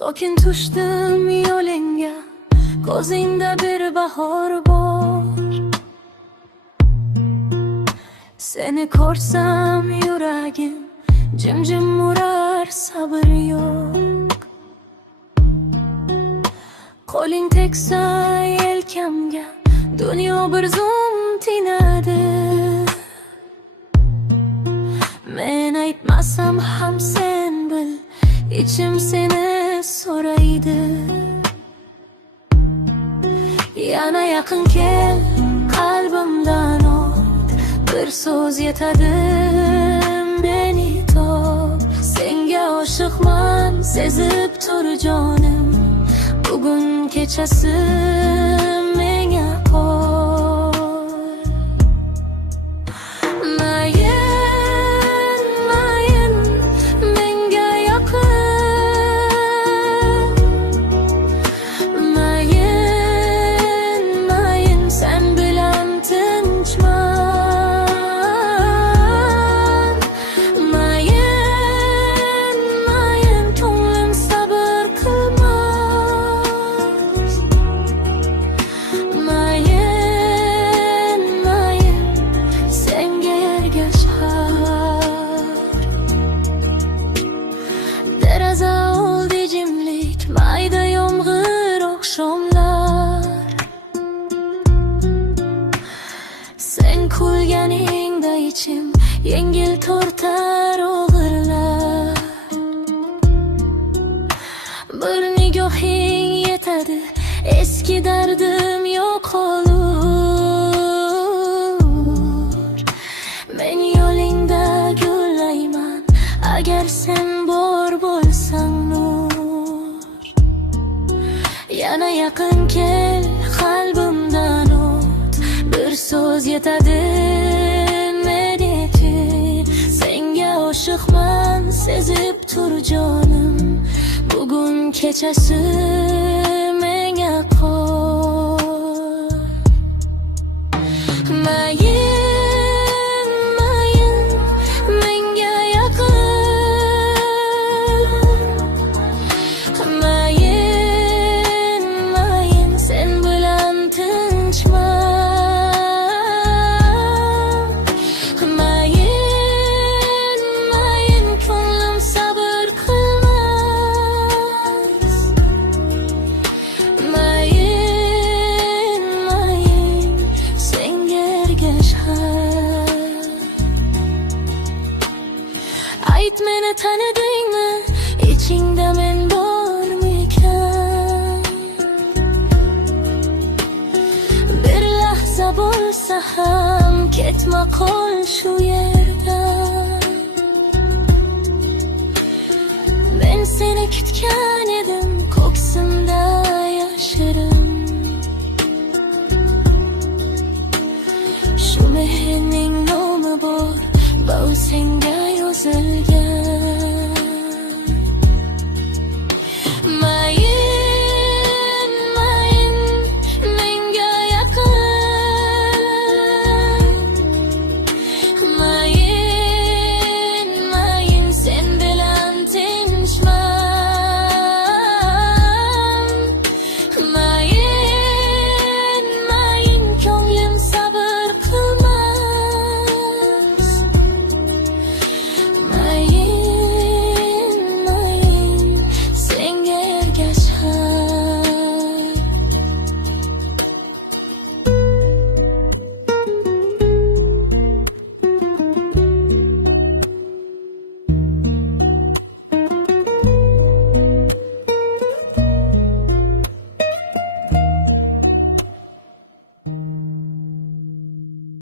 Sokin tushdim yo'lingga, ko'zingda bir bahor bor. Seni ko'rsam yuragim jim-jim urar, sabr yo'q. Qo'ling tegsa yelkamga, dunyo bir zum tinadi. Men aytmasam ham sen bil, ichim seni so'raydi. Yana yaqin kel, qalbimdan o't, bir so'z yetadi, meni top. Senga oshiqman, sezib tur jonim, bugun kechasi menga qol. Mayin, menga yaqin. Mayin, sen bilan tinchman. Mayin, ko'nglim sabr qilmas. Mayin, senga ergashar. Deraza oldi jimlik, mayda yomg'ir oqshomlar. Sen kulganingda ichim yengil tortar og'irlar. Bir nigohing yetadi, eski dardim yo'q olur. Men yo'lingda gullayman, agar sen bor bo'lsang nur. Yana yaqin kel, qalbimdan o't, bir so'z yetadi, meni til. Senga oshiqman, sezib tur jonim, bugun kechasi menga qol. Mayin, menga yaqin. Mayin, sen bilan tinchman. Mayin, ko'nglim sabr qilmas. Mayin, senga ergashar. Ayt, meni tanidingmi? Ichingda men bormikan? Bir lahza bo'lsa ham ketma, qol shu yerdan. Men seni kutgan edim, ko'ksimda yashirin. Shu mehrning nomi bor, bu senga